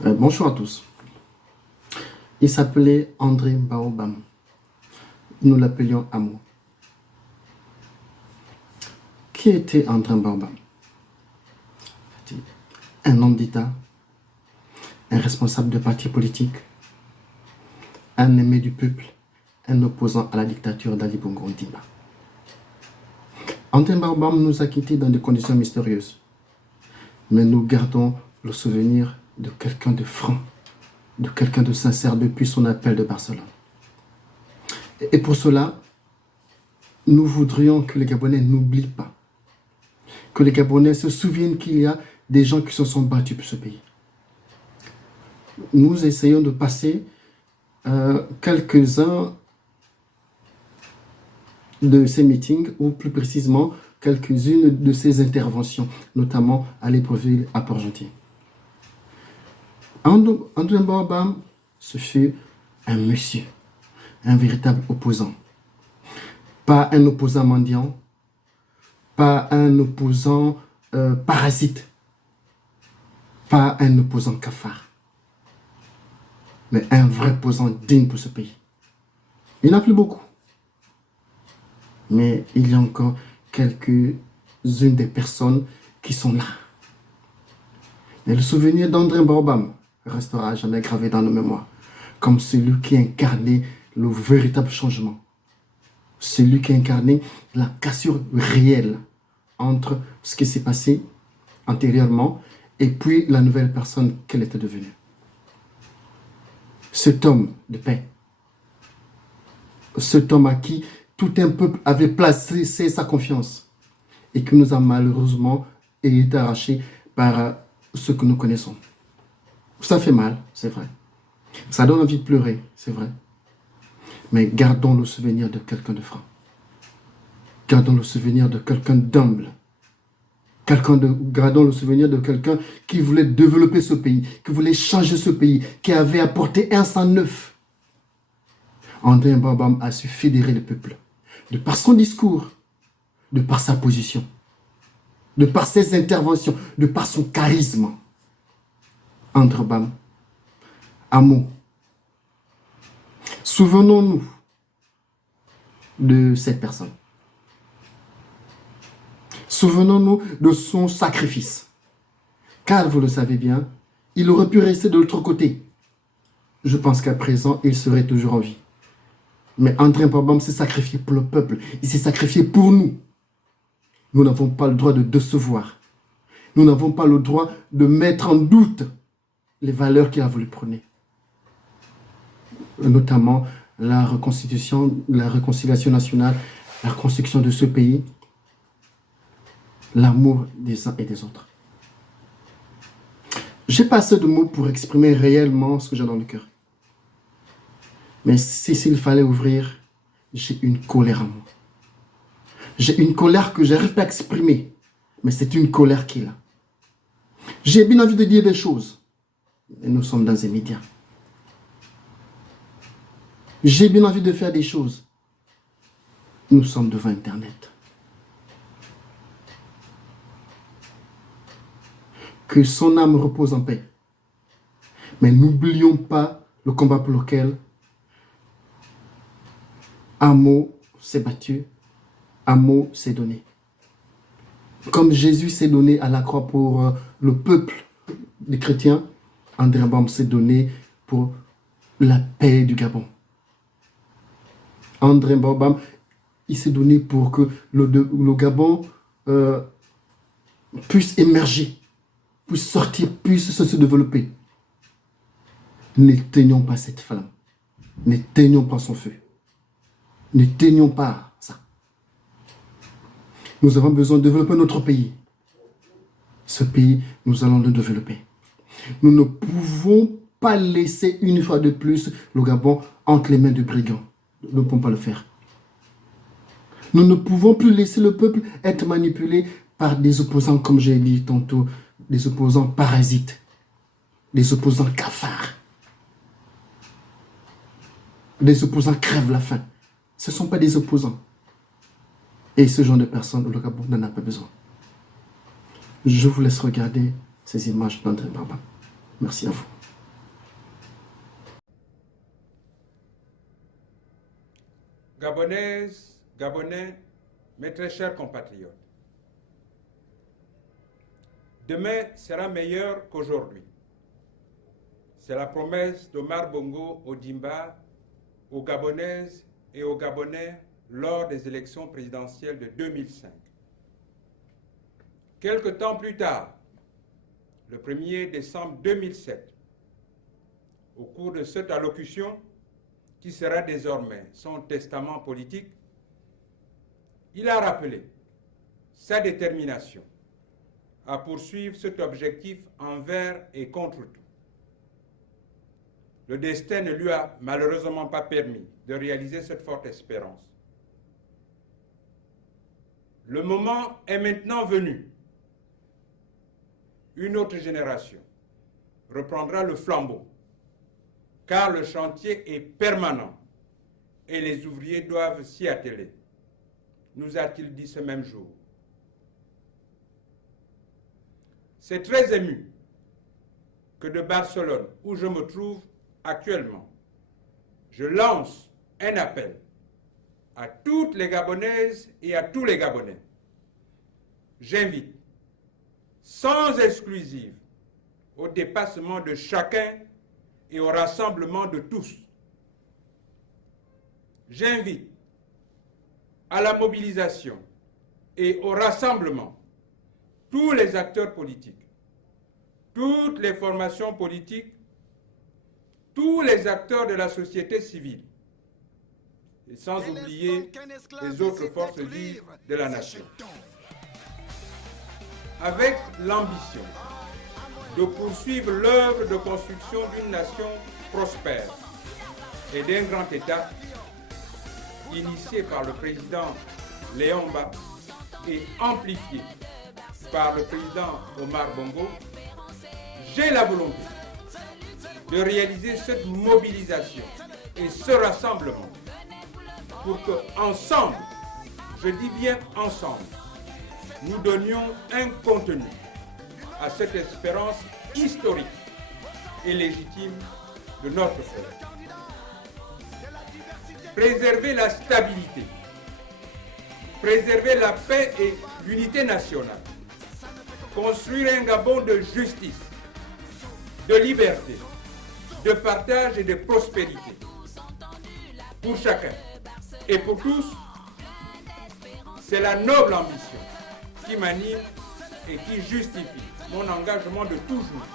Bonjour à tous. Il s'appelait André Baobam. Nous l'appelions Amo. Qui était André Baobam? Un homme d'État, un responsable de parti politique, un aimé du peuple, un opposant à la dictature d'Ali Bongo Ondimba. André Baobam nous a quittés dans des conditions mystérieuses, mais nous gardons le souvenir de quelqu'un de franc, de quelqu'un de sincère depuis son appel de Barcelone. Et pour cela, nous voudrions que les Gabonais n'oublient pas, que les Gabonais se souviennent qu'il y a des gens qui se sont battus pour ce pays. Nous essayons de passer quelques-uns de ces meetings, ou plus précisément quelques-unes de ces interventions, notamment à Libreville, à Port-Gentil. André Baobam, ce fut un monsieur, un véritable opposant. Pas un opposant mendiant, pas un opposant parasite, pas un opposant cafard, mais un vrai opposant digne pour ce pays. Il n'y en a plus beaucoup, mais il y a encore quelques-unes des personnes qui sont là. Et le souvenir d'André Baobam restera jamais gravé dans nos mémoires, comme celui qui incarnait le véritable changement, celui qui incarnait la cassure réelle entre ce qui s'est passé antérieurement et puis la nouvelle personne qu'elle était devenue. Cet homme de paix, cet homme à qui tout un peuple avait placé sa confiance et qui nous a malheureusement été arraché par ce que nous connaissons. Ça fait mal, c'est vrai. Ça donne envie de pleurer, c'est vrai. Mais gardons le souvenir de quelqu'un de franc. Gardons le souvenir de quelqu'un d'humble. Gardons le souvenir de quelqu'un qui voulait développer ce pays, qui voulait changer ce pays, qui avait apporté un sang neuf. André Baobam a su fédérer le peuple, de par son discours, de par sa position, de par ses interventions, de par son charisme. André Baobam, Amo. Souvenons-nous de cette personne. Souvenons-nous de son sacrifice. Car, vous le savez bien, il aurait pu rester de l'autre côté. Je pense qu'à présent, il serait toujours en vie. Mais André Baobam s'est sacrifié pour le peuple. Il s'est sacrifié pour nous. Nous n'avons pas le droit de décevoir. Nous n'avons pas le droit de mettre en doute les valeurs qu'il a voulu prôner. Notamment la reconstitution, la réconciliation nationale, la reconstruction de ce pays, l'amour des uns et des autres. J'ai pas assez de mots pour exprimer réellement ce que j'ai dans le cœur. Mais s'il fallait ouvrir, j'ai une colère en moi. J'ai une colère que j'arrive pas à exprimer, mais c'est une colère qui est là. J'ai bien envie de dire des choses, mais nous sommes dans les médias. J'ai bien envie de faire des choses. Nous sommes devant Internet. Que son âme repose en paix. Mais n'oublions pas le combat pour lequel Amo s'est battu, Amo s'est donné. Comme Jésus s'est donné à la croix pour le peuple des chrétiens, André Baobam s'est donné pour la paix du Gabon. André Baobam, il s'est donné pour que le Gabon puisse émerger, puisse sortir, puisse se développer. N'éteignons pas cette flamme. N'éteignons pas son feu. N'éteignons pas ça. Nous avons besoin de développer notre pays. Ce pays, nous allons le développer. Nous ne pouvons pas laisser une fois de plus le Gabon entre les mains de brigands. Nous ne pouvons pas le faire. Nous ne pouvons plus laisser le peuple être manipulé par des opposants, comme j'ai dit tantôt, des opposants parasites, des opposants cafards, des opposants crèvent la faim. Ce ne sont pas des opposants. Et ce genre de personnes, le Gabon n'en a pas besoin. Je vous laisse regarder ces images d'André Baobam. Merci à vous. Gabonaises, Gabonais, mes très chers compatriotes, demain sera meilleur qu'aujourd'hui. C'est la promesse d'Omar Bongo Ondimba aux Gabonaises et aux Gabonais lors des élections présidentielles de 2005. Quelque temps plus tard, le 1er décembre 2007, au cours de cette allocution, qui sera désormais son testament politique, il a rappelé sa détermination à poursuivre cet objectif envers et contre tout. Le destin ne lui a malheureusement pas permis de réaliser cette forte espérance. Le moment est maintenant venu. Une autre génération reprendra le flambeau, car le chantier est permanent et les ouvriers doivent s'y atteler, nous a-t-il dit ce même jour. C'est très ému que de Barcelone, où je me trouve actuellement, je lance un appel à toutes les Gabonaises et à tous les Gabonais. J'invite, sans exclusive, au dépassement de chacun et au rassemblement de tous. J'invite à la mobilisation et au rassemblement tous les acteurs politiques, toutes les formations politiques, tous les acteurs de la société civile, et sans oublier les autres forces vives de la nation, avec l'ambition de poursuivre l'œuvre de construction d'une nation prospère et d'un grand État initié par le président Léon Mba et amplifié par le président Omar Bongo. J'ai la volonté de réaliser cette mobilisation et ce rassemblement pour que ensemble, je dis bien ensemble, nous donnions un contenu à cette espérance historique et légitime de notre pays. Préserver la stabilité, préserver la paix et l'unité nationale, construire un Gabon de justice, de liberté, de partage et de prospérité pour chacun et pour tous, c'est la noble ambition qui m'anime et qui justifie mon engagement de toujours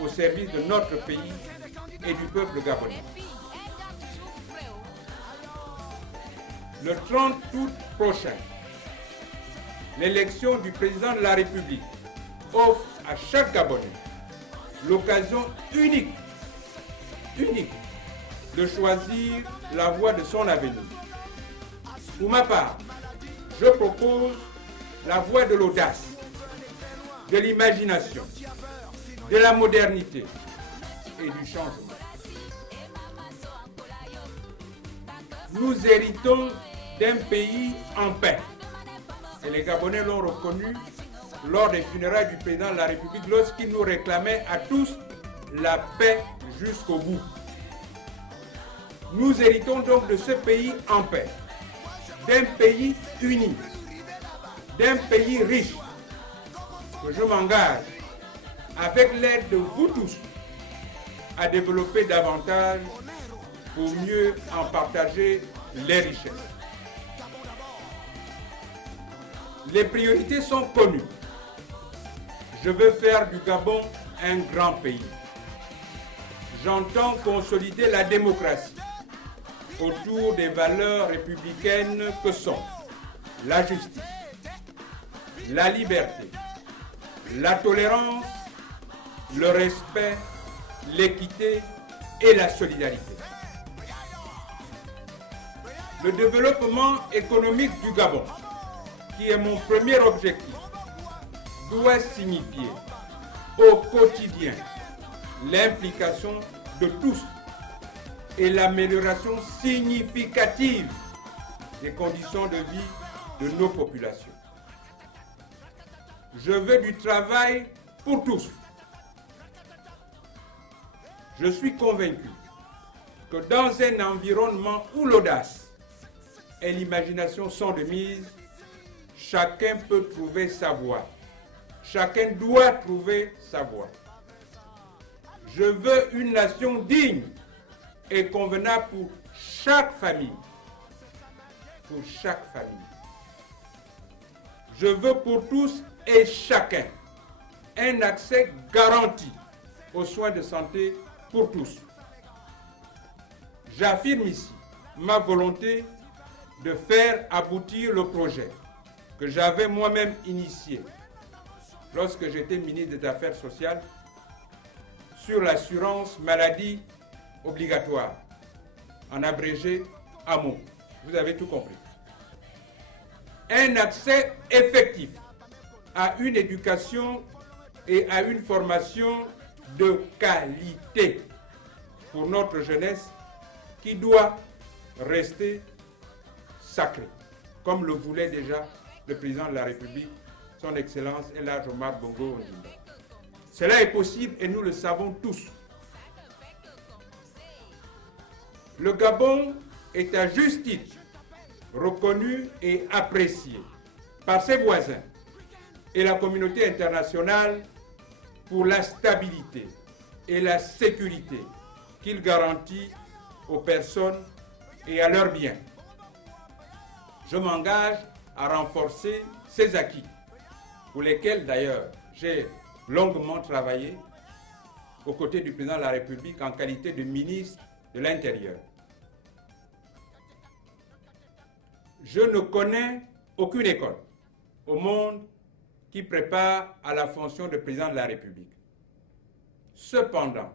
au service de notre pays et du peuple gabonais. Le 30 août prochain, l'élection du président de la République offre à chaque Gabonais l'occasion unique de choisir la voie de son avenir. Pour ma part, je propose la voie de l'audace, de l'imagination, de la modernité et du changement. Nous héritons d'un pays en paix. Et les Gabonais l'ont reconnu lors des funérailles du président de la République lorsqu'il nous réclamait à tous la paix jusqu'au bout. Nous héritons donc de ce pays en paix, d'un pays uni, d'un pays riche, que je m'engage, avec l'aide de vous tous, à développer davantage pour mieux en partager les richesses. Les priorités sont connues. Je veux faire du Gabon un grand pays. J'entends consolider la démocratie autour des valeurs républicaines que sont la justice, la liberté, la tolérance, le respect, l'équité et la solidarité. Le développement économique du Gabon, qui est mon premier objectif, doit signifier au quotidien l'implication de tous et l'amélioration significative des conditions de vie de nos populations. Je veux du travail pour tous. Je suis convaincu que dans un environnement où l'audace, et l'imagination sont de mise, chacun peut trouver sa voie. Chacun doit trouver sa voie. Je veux une nation digne et convenable pour chaque famille. Pour chaque famille. Je veux pour tous et chacun un accès garanti aux soins de santé pour tous. J'affirme ici ma volonté de faire aboutir le projet que j'avais moi-même initié lorsque j'étais ministre des Affaires sociales sur l'assurance maladie obligatoire, en abrégé AMO. Vous avez tout compris. Un accès effectif à une éducation et à une formation de qualité pour notre jeunesse qui doit rester sacrée, comme le voulait déjà le président de la République, son Excellence El Hadj Omar Bongo Ondimba. Cela est possible et nous le savons tous. Le Gabon est à juste titre reconnu et apprécié par ses voisins et la communauté internationale pour la stabilité et la sécurité qu'il garantit aux personnes et à leurs biens. Je m'engage à renforcer ces acquis, pour lesquels d'ailleurs j'ai longuement travaillé aux côtés du président de la République en qualité de ministre de l'Intérieur. Je ne connais aucune école au monde qui prépare à la fonction de président de la République. Cependant,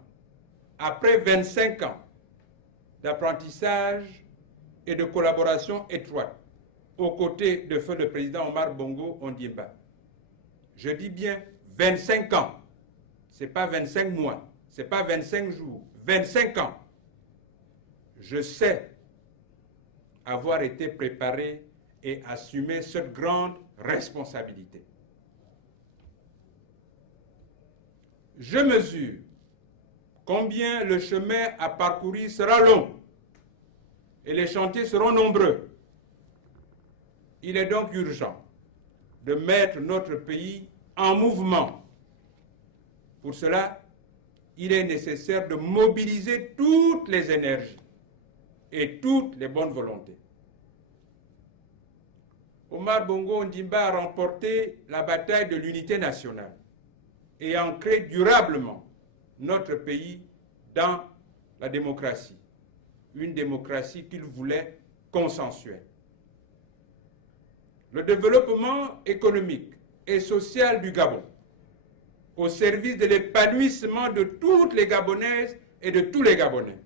après 25 ans d'apprentissage et de collaboration étroite aux côtés de feu le président Omar Bongo Ondimba, je dis bien 25 ans, ce n'est pas 25 mois, ce n'est pas 25 jours, 25 ans, je sais avoir été préparé et assumer cette grande responsabilité. Je mesure combien le chemin à parcourir sera long et les chantiers seront nombreux. Il est donc urgent de mettre notre pays en mouvement. Pour cela, il est nécessaire de mobiliser toutes les énergies et toutes les bonnes volontés. Omar Bongo Ondimba a remporté la bataille de l'unité nationale et ancré durablement notre pays dans la démocratie, une démocratie qu'il voulait consensuelle. Le développement économique et social du Gabon, au service de l'épanouissement de toutes les Gabonaises et de tous les Gabonais,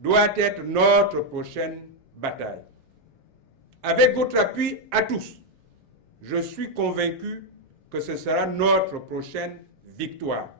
doit être notre prochaine bataille. Avec votre appui à tous, je suis convaincu que ce sera notre prochaine victoire.